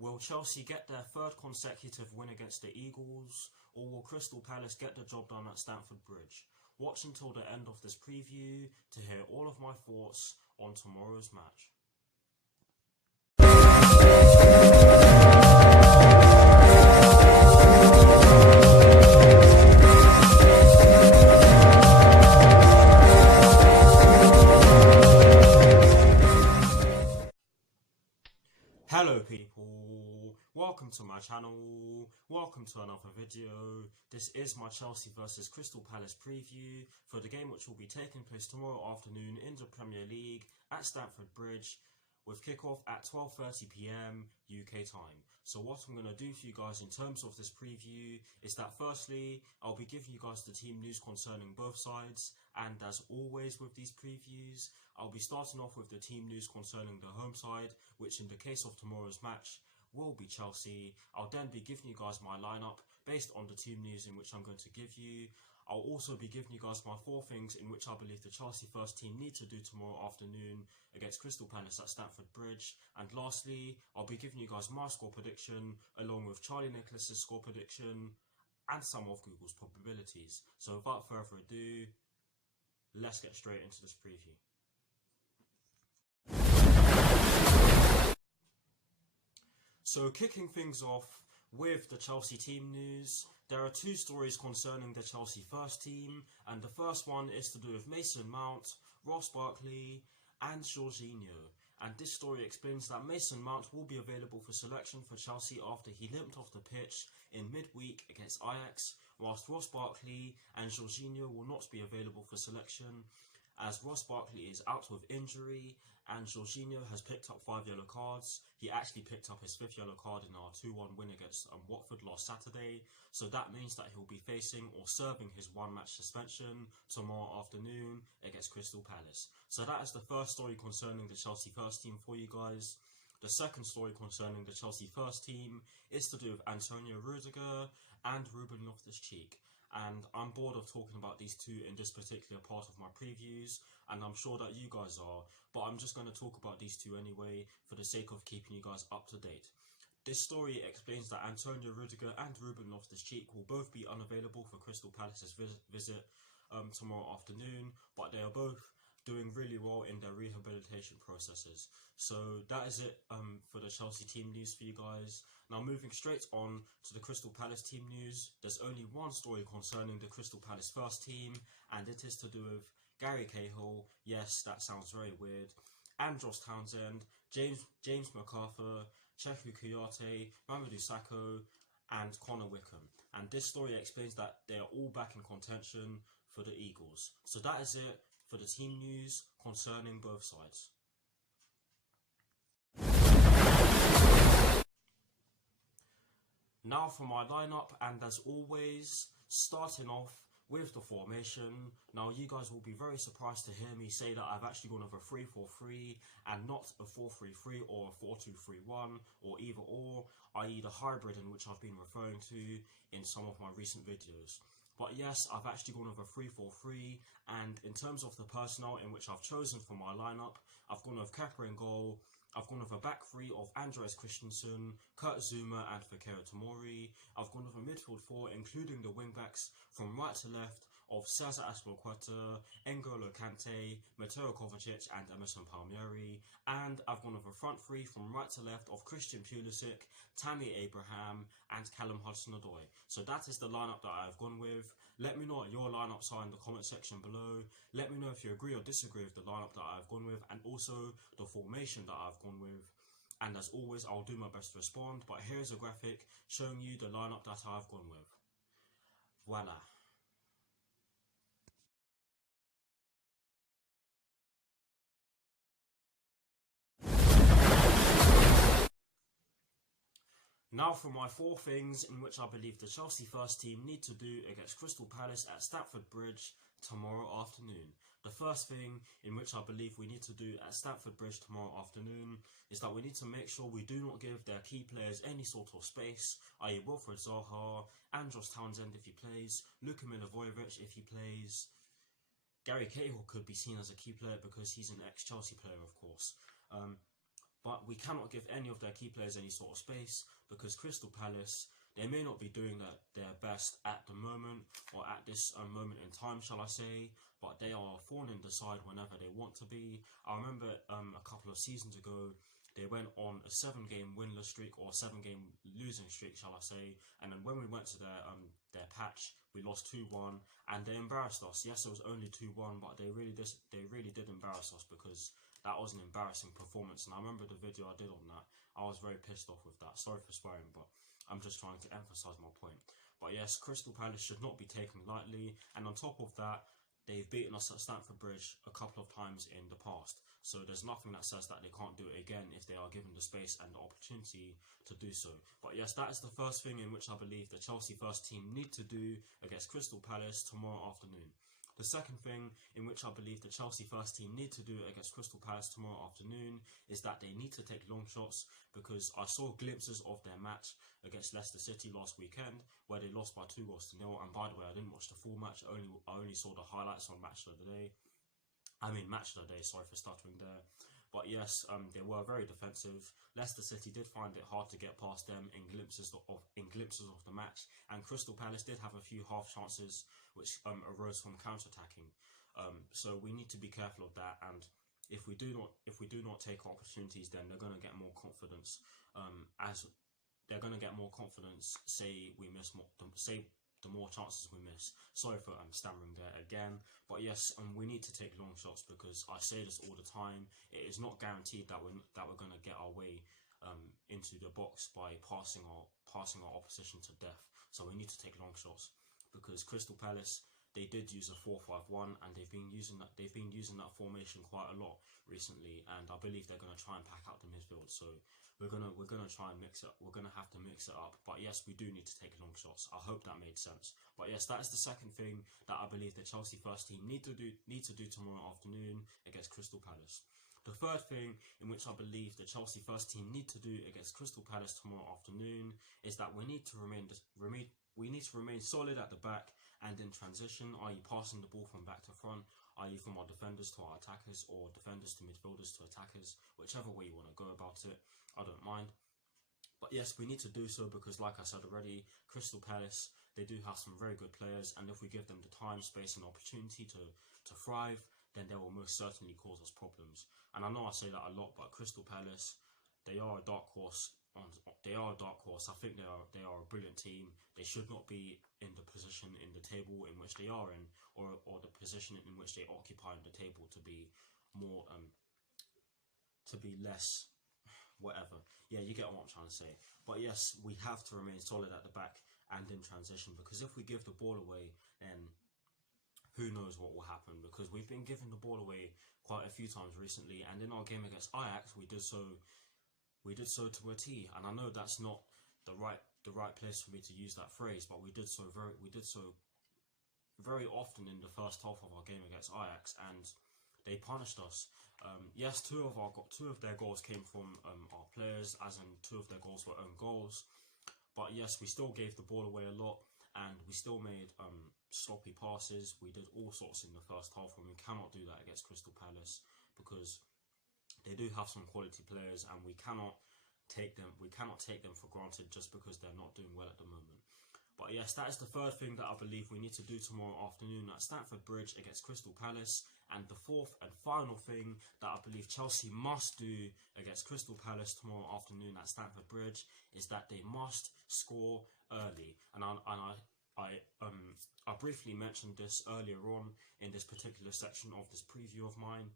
Will Chelsea get their third consecutive win against the Eagles, or will Crystal Palace get the job done at Stamford Bridge? Watch until the end of this preview to hear all of my thoughts on tomorrow's match. Hello people, welcome to my channel, welcome to another video. This is my Chelsea vs Crystal Palace preview for the game which will be taking place tomorrow afternoon in the Premier League at Stamford Bridge with kickoff at 12:30 PM UK time. So what I'm going to do for you guys in terms of this preview is that firstly, I'll be giving you guys the team news concerning both sides, and as always with these previews, I'll be starting off with the team news concerning the home side, which in the case of tomorrow's match will be Chelsea. I'll then be giving you guys my lineup based on the team news in which I'm going to give you. I'll also be giving you guys my 4 things in which I believe the Chelsea first team need to do tomorrow afternoon against Crystal Palace at Stamford Bridge. And lastly, I'll be giving you guys my score prediction along with Charlie Nicholas's score prediction and some of Google's probabilities. So without further ado, let's get straight into this preview. So kicking things off with the Chelsea team news, there are 2 stories concerning the Chelsea first team, and the first one is to do with Mason Mount, Ross Barkley and Jorginho. And this story explains that Mason Mount will be available for selection for Chelsea after he limped off the pitch in midweek against Ajax, whilst Ross Barkley and Jorginho will not be available for selection as Ross Barkley is out with injury and Jorginho has picked up 5 yellow cards. He actually picked up his 5th yellow card in our 2-1 win against Watford last Saturday, so that means that he'll be facing or serving his 1-match suspension tomorrow afternoon against Crystal Palace. So that is the first story concerning the Chelsea first team for you guys. The second story concerning the Chelsea first team is to do with Antonio Rudiger and Ruben Loftus-Cheek. And I'm bored of talking about these 2 in this particular part of my previews, and I'm sure that you guys are, but I'm just going to talk about these 2 anyway for the sake of keeping you guys up to date. This story explains that Antonio Rudiger and Ruben Loftus-Cheek will both be unavailable for Crystal Palace's visit tomorrow afternoon, but they are both doing really well in their rehabilitation processes. So that is it for the Chelsea team news for you guys. Now moving straight on to the Crystal Palace team news, there's only one story concerning the Crystal Palace first team, and it is to do with Gary Cahill, yes, that sounds very weird, Andros Townsend, James McArthur, CHECRY, Mamadou Sakho and Connor Wickham. And this story explains that they are all back in contention for the Eagles. So that is it for the team news concerning both sides. Now for my lineup, and as always, starting off with the formation. Now you guys will be very surprised to hear me say that I've actually gone over a 3-4-3 and not a 4-3-3 or a 4-2-3-1 or either or, i.e. the hybrid in which I've been referring to in some of my recent videos. But yes, I've actually gone over 3-4-3, and in terms of the personnel in which I've chosen for my lineup, I've gone with CHECRY in goal. I've gone with a back 3 of Andreas Christensen, Kurt Zuma and Fikayo Tomori. I've gone with a midfield 4 including the wing backs from right to left of Cesar Azpilicueta, N'Golo Kante, Matteo Kovacic and Emerson Palmieri. And I've gone with a front 3 from right to left of Christian Pulisic, Tammy Abraham and Callum Hudson-Odoi. So that is the lineup that I've gone with. Let me know what your lineups are in the comment section below. Let me know if you agree or disagree with the lineup that I've gone with and also the formation that I've gone with. And as always, I'll do my best to respond, but here's a graphic showing you the lineup that I've gone with. Voila. Now for my 4 things in which I believe the Chelsea first team need to do against Crystal Palace at Stamford Bridge tomorrow afternoon. The first thing in which I believe we need to do at Stamford Bridge tomorrow afternoon is that we need to make sure we do not give their key players any sort of space, i.e. Wilfred Zaha, Andros Townsend if he plays, Luka Milivojevic if he plays. Gary Cahill could be seen as a key player because he's an ex-Chelsea player, of course. but we cannot give any of their key players any sort of space, because Crystal Palace, they may not be doing their best at the moment, or at this moment in time, shall I say, but they are falling the side whenever they want to be. I remember a couple of seasons ago, they went on a 7-game winless streak, or 7-game losing streak, shall I say, and then when we went to their patch, we lost 2-1, and they embarrassed us. Yes, it was only 2-1, but they really did embarrass us, because that was an embarrassing performance. And I remember the video I did on that. I was very pissed off with that. Sorry for swearing, but I'm just trying to emphasize my point. But yes, Crystal Palace should not be taken lightly, and on top of that, they've beaten us at Stamford Bridge a couple of times in the past. So there's nothing that says that they can't do it again if they are given the space and the opportunity to do so. But yes, that is the first thing in which I believe the Chelsea first team need to do against Crystal Palace tomorrow afternoon. The second thing in which I believe the Chelsea first team need to do against Crystal Palace tomorrow afternoon is that they need to take long shots, because I saw glimpses of their match against Leicester City last weekend where they lost by 2-0. And by the way, I didn't watch the full match. I only saw the highlights on Match of the Day. Sorry for stuttering there. But yes, they were very defensive. Leicester City did find it hard to get past them in glimpses of the match, and Crystal Palace did have a few half chances which arose from counter-attacking. So we need to be careful of that, and if we do not take opportunities, then they're going to get more confidence. Say we miss more, the more chances we miss. Sorry for stammering there again, but yes, we need to take long shots, because I say this all the time. It is not guaranteed that we're going to get our way into the box by passing our opposition to death. So we need to take long shots, because Crystal Palace, they did use a 4-5-1, and they've been using that formation quite a lot recently, and I believe they're going to try and pack out the midfield. So we're gonna try and mix it. We're gonna have to mix it up. But yes, we do need to take long shots. I hope that made sense. But yes, that is the second thing that I believe the Chelsea first team need to do tomorrow afternoon against Crystal Palace. The third thing in which I believe the Chelsea first team need to do against Crystal Palace tomorrow afternoon is that we need to remain solid at the back and in transition, i.e. passing the ball from back to front, i.e. from our defenders to our attackers, or defenders to midfielders to attackers, whichever way you want to go about it, I don't mind. But yes, we need to do so, because like I said already, Crystal Palace, they do have some very good players, and if we give them the time, space and opportunity to thrive, then they will most certainly cause us problems. And I know I say that a lot, but Crystal Palace, they are a dark horse. I think they are a brilliant team. They should not be in the position in the table in which they are in, or the position in which they occupy in the table to be more less whatever. Yeah, you get what I'm trying to say. But yes, we have to remain solid at the back and in transition, because if we give the ball away, then who knows what will happen, because we've been giving the ball away quite a few times recently, and in our game against Ajax, we did so to a T. And I know that's not the right place for me to use that phrase, but we did so very often in the first half of our game against Ajax, and they punished us. Yes, two of their goals came from our players, as in 2 of their goals were own goals. But yes, we still gave the ball away a lot, and we still made sloppy passes. We did all sorts in the first half, and we cannot do that against Crystal Palace, because they do have some quality players, and we cannot take them for granted just because they're not doing well at the moment. But yes, that is the third thing that I believe we need to do tomorrow afternoon at Stamford Bridge against Crystal Palace. And the fourth and final thing that I believe Chelsea must do against Crystal Palace tomorrow afternoon at Stamford Bridge is that they must score early. And I briefly mentioned this earlier on in this particular section of this preview of mine.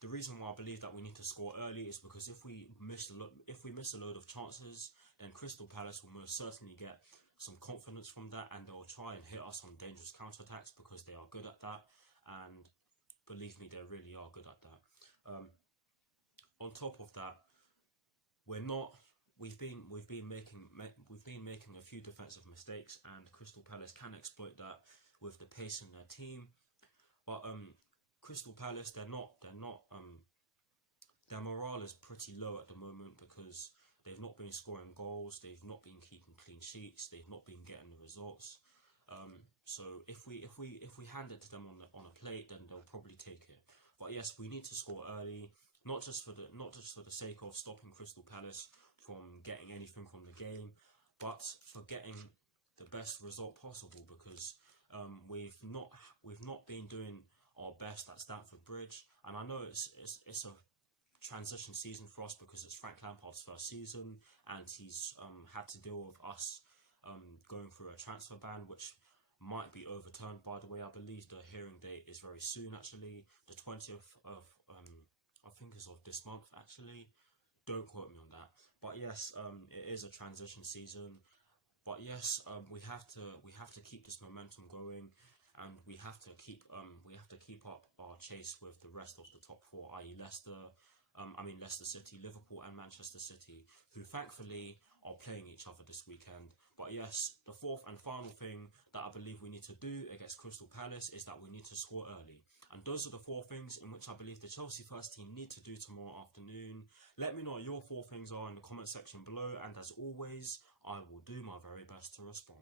The reason why I believe that we need to score early is because if we miss a load of chances, then Crystal Palace will most certainly get some confidence from that, and they'll try and hit us on dangerous counter-attacks, because they are good at that, and believe me, they really are good at that. On top of that, we've been making a few defensive mistakes, and Crystal Palace can exploit that with the pace in their team. But Crystal Palace, their morale is pretty low at the moment, because they've not been scoring goals, they've not been keeping clean sheets, they've not been getting the results. So if we hand it to them on a plate, then they'll probably take it. But yes, we need to score early, not just for the sake of stopping Crystal Palace from getting anything from the game, but for getting the best result possible, because we've not been doing our best at Stamford Bridge, and I know it's a transition season for us because it's Frank Lampard's first season, and he's had to deal with us going through a transfer ban, which might be overturned, by the way. I believe the hearing date is very soon, actually, the 20th of I think is of this month, actually. Don't quote me on that, but yes, it is a transition season. But yes, we have to keep this momentum going, and we have to keep up our chase with the rest of the top four, i.e. Leicester City, Liverpool and Manchester City, who thankfully are playing each other this weekend. But yes, the fourth and final thing that I believe we need to do against Crystal Palace is that we need to score early. And those are the four things in which I believe the Chelsea first team need to do tomorrow afternoon. Let me know what your four things are in the comment section below, and as always, I will do my very best to respond.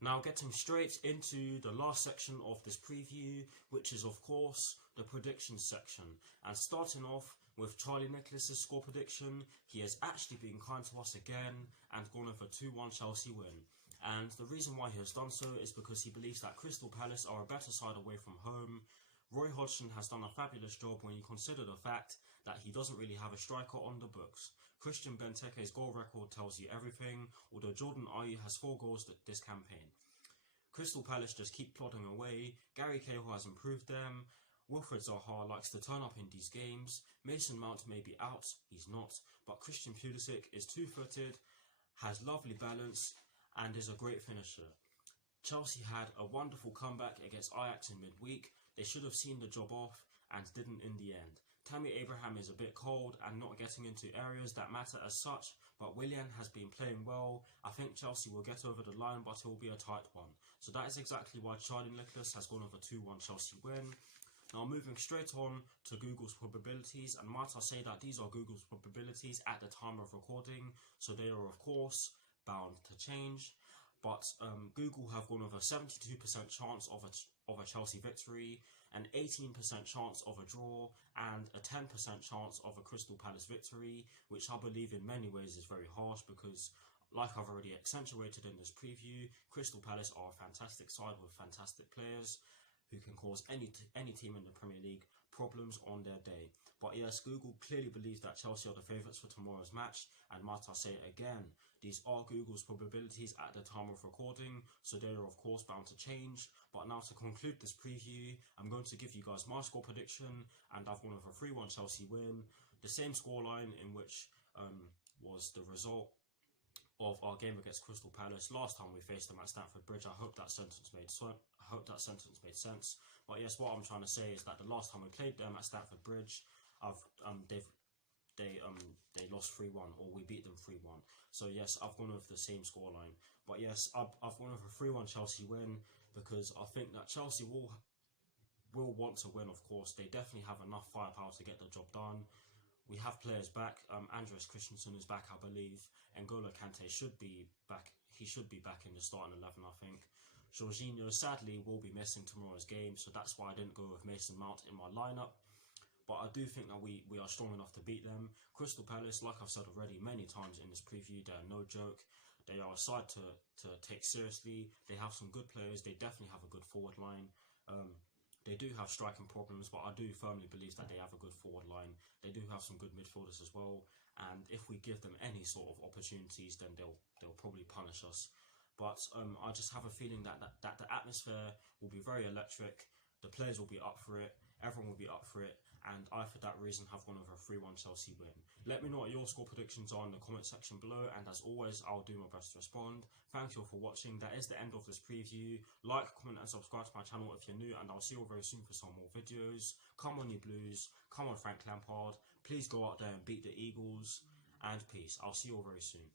Now, getting straight into the last section of this preview, which is of course the predictions section. And starting off with Charlie Nicholas's score prediction, he has actually been kind to us again and gone with a 2-1 Chelsea win. And the reason why he has done so is because he believes that Crystal Palace are a better side away from home. Roy Hodgson has done a fabulous job when you consider the fact that he doesn't really have a striker on the books. Christian Benteke's goal record tells you everything, although Jordan Ayew has 4 goals this campaign. Crystal Palace just keep plodding away. Gary Cahill has improved them. Wilfred Zaha likes to turn up in these games. Mason Mount may be out, he's not, but Christian Pulisic is 2-footed, has lovely balance, and is a great finisher. Chelsea had a wonderful comeback against Ajax in midweek. They should have seen the job off and didn't in the end. Tammy Abraham is a bit cold and not getting into areas that matter as such, but Willian has been playing well. I think Chelsea will get over the line, but it will be a tight one. So that is exactly why Charlie Nicholas has gone with a 2-1 Chelsea win. Now, moving straight on to Google's probabilities, and might I say that these are Google's probabilities at the time of recording, so they are of course bound to change. But Google have gone with a 72% chance of a Chelsea victory, an 18% chance of a draw, and a 10% chance of a Crystal Palace victory, which I believe in many ways is very harsh because, like I've already accentuated in this preview, Crystal Palace are a fantastic side with fantastic players who can cause any team in the Premier League problems on their day. But yes, Google clearly believes that Chelsea are the favourites for tomorrow's match, and might I say it again, these are Google's probabilities at the time of recording, so they are of course bound to change. But now, to conclude this preview, I'm going to give you guys my score prediction, and I've gone with a 3-1 Chelsea win, the same scoreline in which was the result of our game against Crystal Palace last time we faced them at Stamford Bridge. I hope that sentence made sense. But yes, what I'm trying to say is that the last time we played them at Stamford Bridge, they lost 3-1, or we beat them 3-1. So yes, I've gone with the same scoreline. But yes, I've gone with a 3-1 Chelsea win because I think that Chelsea will want to win. Of course, they definitely have enough firepower to get the job done. We have players back. Andreas Christensen is back, I believe. N'Golo Kante should be back. He should be back in the starting 11, I think. Jorginho sadly will be missing tomorrow's game, so that's why I didn't go with Mason Mount in my lineup. But I do think that we are strong enough to beat them. Crystal Palace, like I've said already many times in this preview, they are no joke. They are a side to take seriously. They have some good players. They definitely have a good forward line. They do have striking problems, but I do firmly believe that they have a good forward line. They do have some good midfielders as well, and if we give them any sort of opportunities, then they'll probably punish us. But I just have a feeling that the atmosphere will be very electric. The players will be up for it. Everyone will be up for it. And I, for that reason, have gone over a 3-1 Chelsea win. Let me know what your score predictions are in the comment section below. And as always, I'll do my best to respond. Thank you all for watching. That is the end of this preview. Like, comment, and subscribe to my channel if you're new. And I'll see you all very soon for some more videos. Come on, you Blues. Come on, Frank Lampard. Please go out there and beat the Eagles. And peace. I'll see you all very soon.